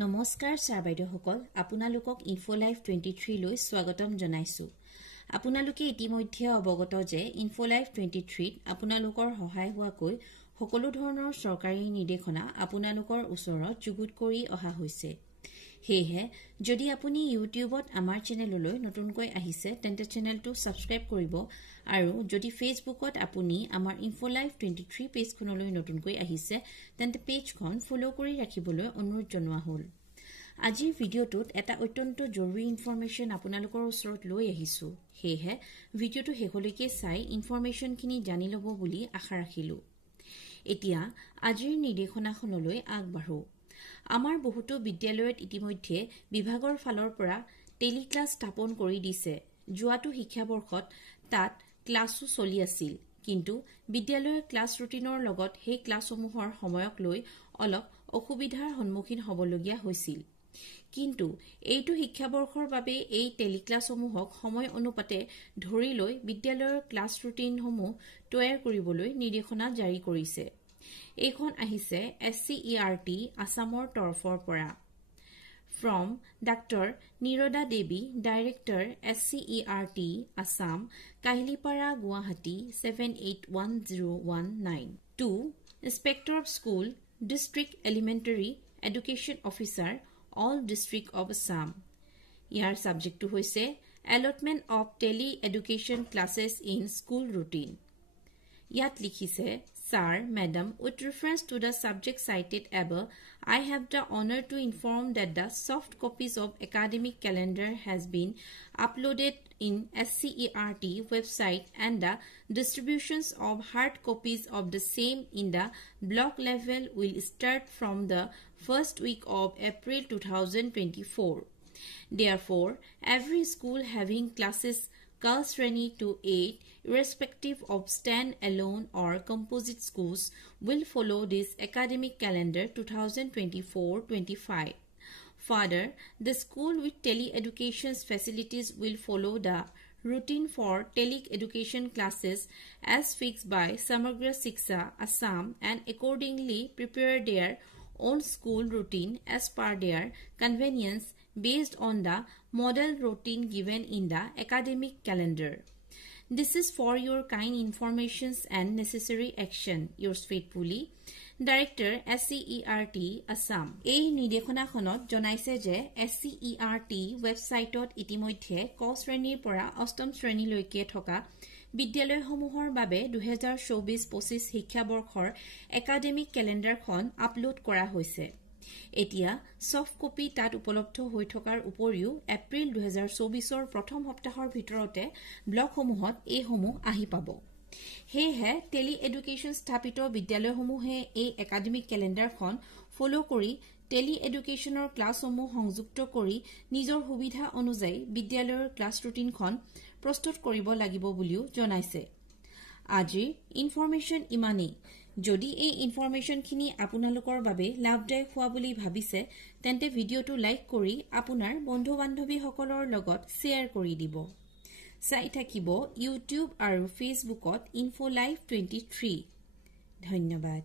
নমস্কাৰ ছাৰ বাইদেউসকল আপোনালোকক ইনফোলাইভ 23 লৈ স্বাগতম জনাইছো। আপোনালোকে ইতিমধ্যে অৱগত যে ইনফোলাইভ 23 আপোনালোকৰ সহায় হোৱাকৈ সকলো ধৰণৰ চৰকাৰী নিৰ্দেশনা আপোনালোকৰ ওচৰত যুগুত কৰি অহা হৈছে। হেহে যদি আপুনি ইউটিউবত আমাৰ চেনেললৈ নতুনকৈ আহিছে তেন্তে চেনেলটো সাবস্ক্ৰাইব কৰিব আৰু যদি ফেসবুকত আপুনি আমাৰ ইনফোলাইভ 23 পেজখনলৈ নতুনকৈ আহিছে তেন্তে পেজখন ফলো কৰি ৰাখিবলৈ অনুৰোধ জনোৱা হ'ল। আজিৰ ভিডিঅ'টোত এটা অত্যন্ত জৰুৰী ইনফৰমেশন আপোনালোকৰ ওচৰত লৈ আহিছো। হেহে ভিডিঅ'টো শেষলৈকে চাই ইনফৰমেশনখিনি জানি ল'ব বুলি আশা ৰাখিলো। এতিয়া আজিৰ নিৰ্দেশনাখনলৈ আগবাঢ়ো। আমাৰ বহুতো বিদ্যালয়ত ইতিমধ্যে বিভাগৰ ফালৰ পৰা টেলি ক্লাছ স্থাপন কৰি দিছে। যোৱাটো শিক্ষাবৰ্ষত তাত ক্লাছো চলি আছিল, কিন্তু বিদ্যালয়ৰ ক্লাছ ৰুটিনৰ লগত সেই ক্লাছসমূহৰ সময়ক লৈ অলপ অসুবিধাৰ সন্মুখীন হ'বলগীয়া হৈছিল। কিন্তু এইটো শিক্ষাবৰ্ষৰ বাবে এই টেলি ক্লাছসমূহক সময় অনুপাতে ধৰি লৈ বিদ্যালয়ৰ ক্লাছ ৰুটিনসমূহ তৈয়াৰ কৰিবলৈ নিৰ্দেশনা জাৰি কৰিছে। এইখন আহিছে SCERT আসামৰ তৰফৰ পৰা। From Dr. Niroda Devi, Director SCERT Assam, Kahlipara, Guwahati 781019. 2. Inspector of School, District Elementary Education Officer, All District of Assam. ইয়াৰ সাবজেক্টটো হৈছে Allotment of Tele-Education Classes in School Routine. ইয়াত লিখিছে, Sir, Madam, with reference to the subject cited above, I have the honor to inform that the soft copies of academic calendar has been uploaded in SCERT website and the distributions of hard copies of the same in the block level will start from the first week of April 2024. Therefore, every school having classes Girls Shreni to 8, irrespective of stand-alone or composite schools, will follow this academic calendar 2024-25. Further, the school with tele-education facilities will follow the routine for tele-education classes as fixed by Samagra Shiksha Assam and accordingly prepare their own school routine as per their convenience based on the model routine given in the academic calendar. This is for your kind informations and necessary action. Yours faithfully, Director SCERT Assam. এই নিৰ্দেশনাখনত জনাইছে যে SCERT ৱেবছাইটত ইতিমধ্যে ক শ্ৰেণীৰ পৰা অষ্টম শ্ৰেণীলৈকে থকা বিদ্যালয়সমূহৰ বাবে 2024-25 শিক্ষাবৰ্ষৰ একাডেমিক কেলেণ্ডাৰখন আপলোড কৰা হৈছে। এতিয়া সফট কপি তাত উপলব্ধ হৈ থকাৰ উপৰিও এপ্ৰিল 2024ৰ প্ৰথম সপ্তাহৰ ভিতৰতে ব্লকসমূহত এইসমূহ আহি পাব। হেহে টেলি এডুকেশ্যন স্থাপিত বিদ্যালয়সমূহে এই একাডেমিক কেলেণ্ডাৰখন ফলো কৰি টেলি এডুকেশ্যনৰ ক্লাছসমূহ সংযুক্ত কৰি নিজৰ সুবিধা অনুযায়ী বিদ্যালয়ৰ ক্লাছ ৰুটিনখন প্ৰস্তুত কৰিব লাগিব বুলিও জনাইছে। আজিৰ ইনফৰমেশন ইমানেই। যদি এই ইনফৰমেশনখিনি আপোনালোকৰ বাবে লাভদায়ক হোৱা বুলি ভাবিছে তেন্তে ভিডিঅ'টো লাইক কৰি আপোনাৰ বন্ধু-বান্ধৱীসকলৰ লগত শ্বেয়াৰ কৰি দিব। চাই থাকিব ইউটিউব আৰু ফেসবুকত ইনফোলাইভ 23। ধন্যবাদ।